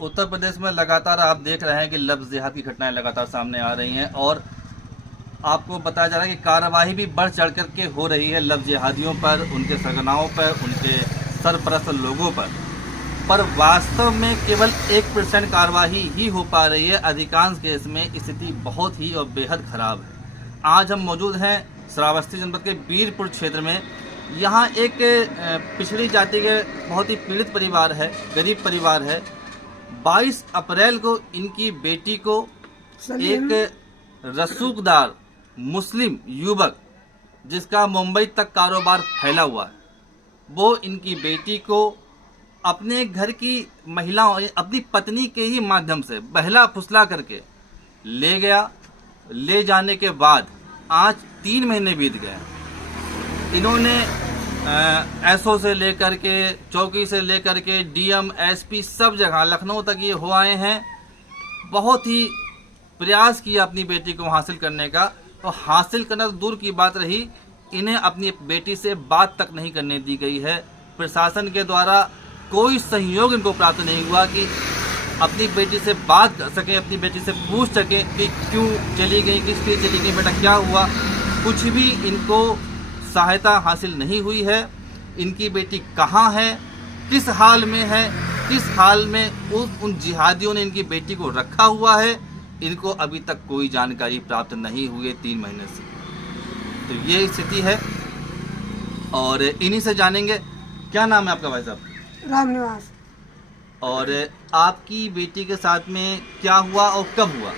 उत्तर प्रदेश में लगातार आप देख रहे हैं कि लफ्ज़ जिहाद की घटनाएं लगातार सामने आ रही हैं और आपको बताया जा रहा है कि कार्रवाई भी बढ़ चढ़ कर के हो रही है लफ्ज़ जिहादियों पर, उनके सरगनाओं पर, उनके सरपरस्त लोगों पर वास्तव में केवल 1% कार्रवाई ही हो पा रही है। अधिकांश केस में स्थिति बहुत ही और बेहद ख़राब है। आज हम मौजूद हैं श्रावस्ती जनपद के बीरपुर क्षेत्र में। यहाँ एक पिछड़ी जाति के बहुत ही पीड़ित परिवार है, गरीब परिवार है। 22 अप्रैल को इनकी बेटी को एक रसूखदार मुस्लिम युवक, जिसका मुंबई तक कारोबार फैला हुआ है, वो इनकी बेटी को अपने घर की महिलाओं, अपनी पत्नी के ही माध्यम से बहला फुसला करके ले गया। ले जाने के बाद आज 3 महीने बीत गए। इन्होंने एसओ से लेकर के, चौकी से लेकर के, डीएम, एसपी सब जगह लखनऊ तक ये हो आए हैं। बहुत ही प्रयास किया अपनी बेटी को हासिल करने का, और हासिल करना तो दूर की बात रही, इन्हें अपनी बेटी से बात तक नहीं करने दी गई है। प्रशासन के द्वारा कोई सहयोग इनको प्राप्त नहीं हुआ कि अपनी बेटी से बात कर सकें, अपनी बेटी से पूछ सकें कि क्यों चली गई, किस लिए चली गई, बेटा क्या हुआ। कुछ भी इनको सहायता हासिल नहीं हुई है। इनकी बेटी कहाँ है, किस हाल में है, किस हाल में उन जिहादियों ने इनकी बेटी को रखा हुआ है, इनको अभी तक कोई जानकारी प्राप्त नहीं हुई है 3 महीने से। तो ये स्थिति है और इन्हीं से जानेंगे। क्या नाम है आपका भाई साहब? रामनिवास। और आपकी बेटी के साथ में क्या हुआ और कब हुआ?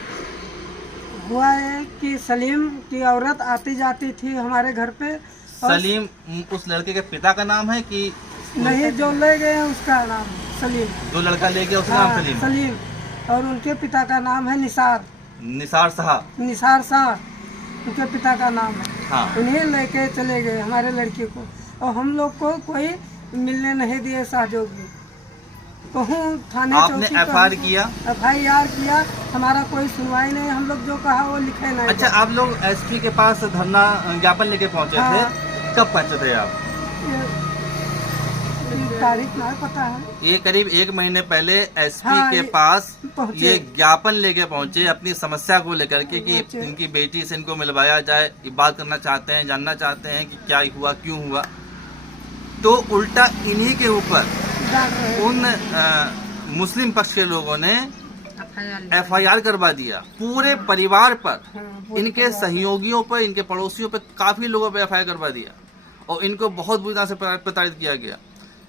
हुआ है कि सलीम की औरत आती जाती थी हमारे घर पे। सलीम उस लड़के के पिता का नाम है कि नहीं, जो ले गए हैं उसका नाम सलीम। जो लड़का ले गया उसका नाम सलीम? सलीम। और उनके पिता का नाम है निसार। निसार साहब। निसार साहब उनके पिता का नाम है। हाँ। उन्हें लेके चले गए हमारे लड़की को, और हम लोग को कोई मिलने नहीं दिए सहयोगी। कहूँ थाने आपने एफआईआर किया? एफआईआर किया, हमारा कोई सुनवाई नहीं। हम लोग जो कहा वो लिखे नहीं। अच्छा, आप लोग एसपी के पास धरना ज्ञापन लेके पहुंचे थे? कब पहुंचे थे आप? तारीख नहीं पता है। ये करीब 1 महीने पहले एसपी के पास ये ज्ञापन लेके पहुंचे अपनी समस्या को लेकर के कि इनकी बेटी से इनको मिलवाया जाए, ये बात करना चाहते हैं, जानना चाहते हैं कि क्या हुआ, क्यों हुआ। तो उल्टा इन्हीं के ऊपर उन मुस्लिम पक्ष के लोगों ने एफआईआर करवा दिया पूरे परिवार पर, इनके सहयोगियों पर, इनके पड़ोसियों पर, काफी लोगों पर एफआईआर करवा दिया और इनको बहुत बुरी तरह से प्रताड़ित किया गया।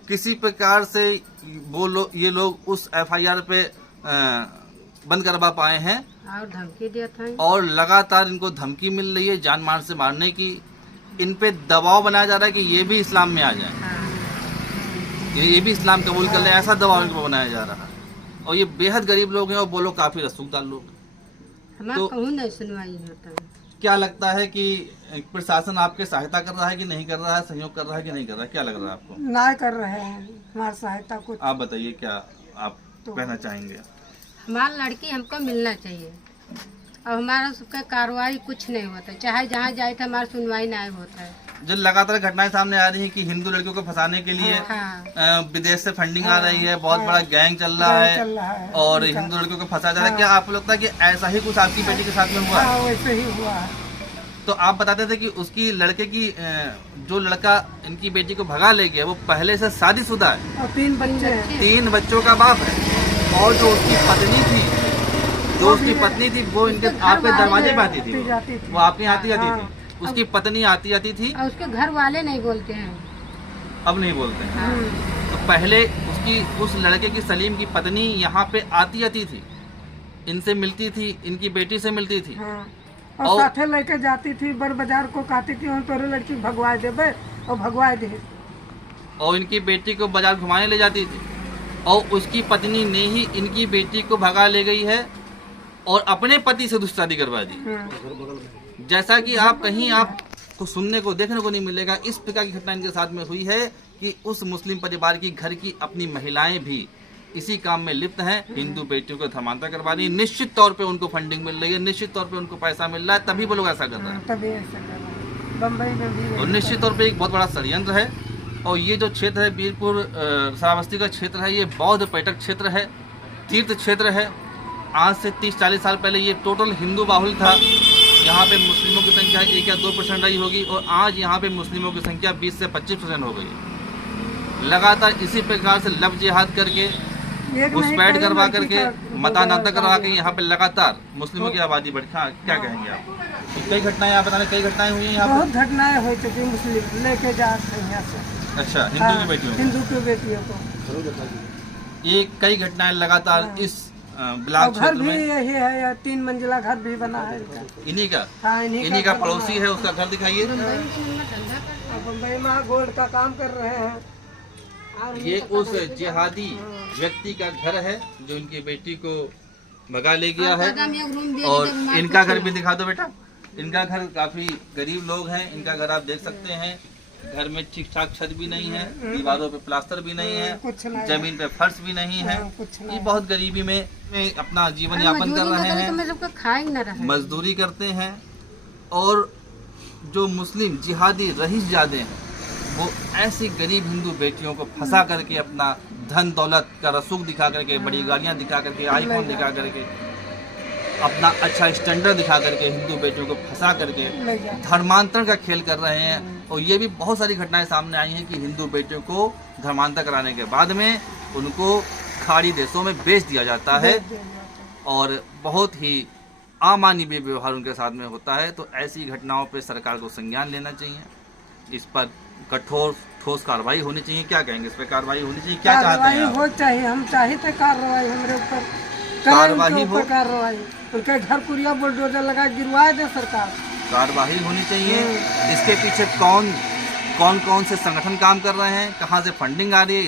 किसी प्रकार से ये लोग उस एफआईआर पे बंद करवा पाए हैं और धमकी दिया था, और लगातार इनको धमकी मिल रही है जान मार से मारने की। इन पे दबाव बनाया जा रहा है कि ये भी इस्लाम में आ जाए, ये भी इस्लाम कबूल कर ले, ऐसा दबाव इनको बनाया जा रहा है। और ये बेहद गरीब लोग हैं और वो लोग काफी रसूखदार लोग हैं। तो कहूँ नहीं सुनवाई होता है। क्या लगता है कि प्रशासन आपके सहायता कर रहा है कि नहीं कर रहा है, सहयोग कर रहा है कि नहीं कर रहा है? क्या लग रहा है आपको? ना कर रहे हैं हमारी सहायता कुछ। आप बताइए, क्या आप कहना चाहेंगे? हमारी लड़की हमको मिलना चाहिए और हमारा सबका कार्रवाई कुछ नहीं होता, चाहे जहाँ जाए तो हमारी सुनवाई नहीं होता है। जो लगातार घटनाएं सामने आ रही है कि हिंदू लड़कियों को फंसाने के लिए विदेश से फंडिंग आ रही है, बहुत बड़ा गैंग चल रहा है और हिंदू लड़कियों को फंसाया जा रहा है। क्या आपको लगता है कि ऐसा ही कुछ आपकी बेटी के साथ में हुआ? वैसे ही हुआ है। तो आप बताते थे कि उसकी लड़के की, जो लड़का इनकी बेटी को भगा ले गया, वो पहले से शादीशुदा है और 3 बच्चे हैं, 3 बच्चों का बाप है। और जो उसकी पत्नी थी, वो इनके आपके दरवाजे पे आती थी, वो आपके यहाँ आती जाती थी। उसकी पत्नी आती जाती थी और उसके घर वाले नहीं बोलते हैं, अब नहीं बोलते हैं। तो पहले उस लड़के की, सलीम की पत्नी यहाँ पे आती जाती थी, इनसे मिलती थी, इनकी बेटी से मिलती थी और साथे लेके जाती थी। बड़ बाजार को कहती थी हम तोरे लड़की भगवा देबे, और भगवा दे। और इनकी बेटी को बाजार घुमाने ले जाती थी और उसकी पत्नी ने ही इनकी बेटी को भगा ले गई है और अपने पति से दूसरी शादी करवा दी। जैसा कि आप कहीं आपको सुनने को, देखने को नहीं मिलेगा। इस प्रकार की घटना इनके साथ में हुई है कि उस मुस्लिम परिवार की घर की अपनी महिलाएं भी इसी काम में लिप्त हैं। हिंदू बेटियों को धर्मांतर करवा रही है, निश्चित तौर पे उनको फंडिंग मिल रही है, निश्चित तौर पे उनको पैसा मिल रहा है, तभी वो लोग ऐसा कर रहे हैं। बम्बई में भी और निश्चित तौर पे एक बहुत बड़ा षड्यंत्र है। और ये जो क्षेत्र है बीरपुर श्रावस्ती का क्षेत्र है, ये बौद्ध पर्यटक क्षेत्र है तीर्थ क्षेत्र है। आज से 30-40 साल पहले ये टोटल हिंदू बाहुल था। यहाँ पे मुस्लिमों की संख्या 1 या 2% रही होगी और आज यहाँ पे मुस्लिमों की संख्या 20 से 25% हो गई। लगातार इसी प्रकार से लव जिहाद करके, घुसपैठ करवा करके, मतानाता करवा के यहाँ पे लगातार मुस्लिमों की आबादी बढ़ी। हाँ, क्या कहेंगे आप? कई घटनाएं, आप बता रहे कई घटनाएं हुई हैं यहाँ बहुत घटनाएं हो चुकी, मुस्लिम लेके जा रहे हैं यहाँ से। अच्छा, हिंदू की बेटियों को? हिंदू की बेटियों को ये कई घटनाएं लगातार इस ब्लॉक घर क्षेत्र भी में। यही है, या 3 मंजिला घर भी बना है इनका। इन्हीं का? हाँ, इन्हीं का पड़ोसी है, उसका घर दिखाइए। बम्बई में गोल्ड का काम कर रहे हैं। ये उस जिहादी व्यक्ति का घर है जो इनकी बेटी को भगा ले गया है। और इनका घर भी दिखा दो बेटा। इनका घर काफी गरीब लोग हैं। इनका घर आप देख सकते हैं। घर में ठीक ठाक छत भी नहीं है, दीवारों पे प्लास्टर भी नहीं है, जमीन पे फर्श भी नहीं है। ये बहुत गरीबी में अपना जीवन यापन कर रहे हैं, मजदूरी करते हैं। और जो मुस्लिम जिहादी रईस जादे हैं वो ऐसी गरीब हिंदू बेटियों को फंसा करके अपना धन दौलत का रसूख दिखा करके, बड़ी गाड़ियां दिखा करके, आईफोन दिखा करके, अपना अच्छा स्टैंडर्ड दिखा करके हिंदू बेटियों को फंसा करके धर्मांतरण का खेल कर रहे हैं। और ये भी बहुत सारी घटनाएं सामने आई हैं कि हिंदू बेटियों को धर्मांतर कराने के बाद में उनको खाड़ी देशों में बेच दिया जाता है और बहुत ही अमानवीय व्यवहार उनके साथ में होता है। तो ऐसी घटनाओं पर सरकार को संज्ञान लेना चाहिए, इस पर कठोर ठोस कार्रवाई होनी चाहिए। क्या कहेंगे, इस पर कार्रवाई होनी चाहिए? क्या चाहते हैं हो चाहिए? हम चाहते कार्रवाई हमारे ऊपर, कार्रवाई हो, कार्रवाई उनके घर पुरिया बुलडोजर लगा गिरवा दे सरकार। कार्रवाई होनी चाहिए। इसके पीछे कौन से संगठन काम कर रहे हैं, कहाँ से फंडिंग आ रही है,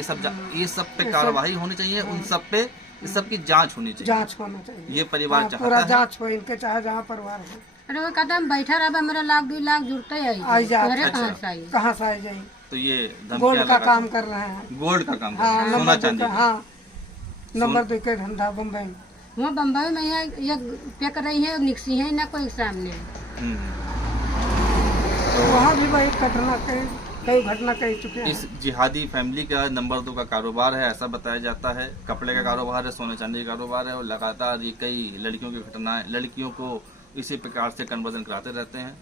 ये सब पे कार्रवाई होनी चाहिए। उन सब पे इस सब की जांच होनी चाहिए। जांच होना चाहिए। ये परिवार चाहता पूरा है जांच हो इनके, चाहे जहाँ परिवार हो। अरे वो कदम बैठा रहा, मेरा 1-2 लाख जुड़ते आई है, जाए। कहाँ से आई जाए? तो ये गोल्ड का काम कर रहे हैं। गोल्ड का काम, हाँ, सोना चांदी। हाँ, नंबर 2 के धंधा बम्बई में। वहाँ बम्बई में ये पे कर रही है, निकसी है ना कोई सामने। तो वहाँ भी वही कई घटना कह चुके हैं। इस जिहादी फैमिली का नंबर 2 का कारोबार है, ऐसा बताया जाता है। कपड़े का कारोबार है, सोने चांदी का कारोबार है और लगातार ये कई लड़कियों की घटनाएं, लड़कियों को इसी प्रकार से कन्वर्जन कराते रहते हैं।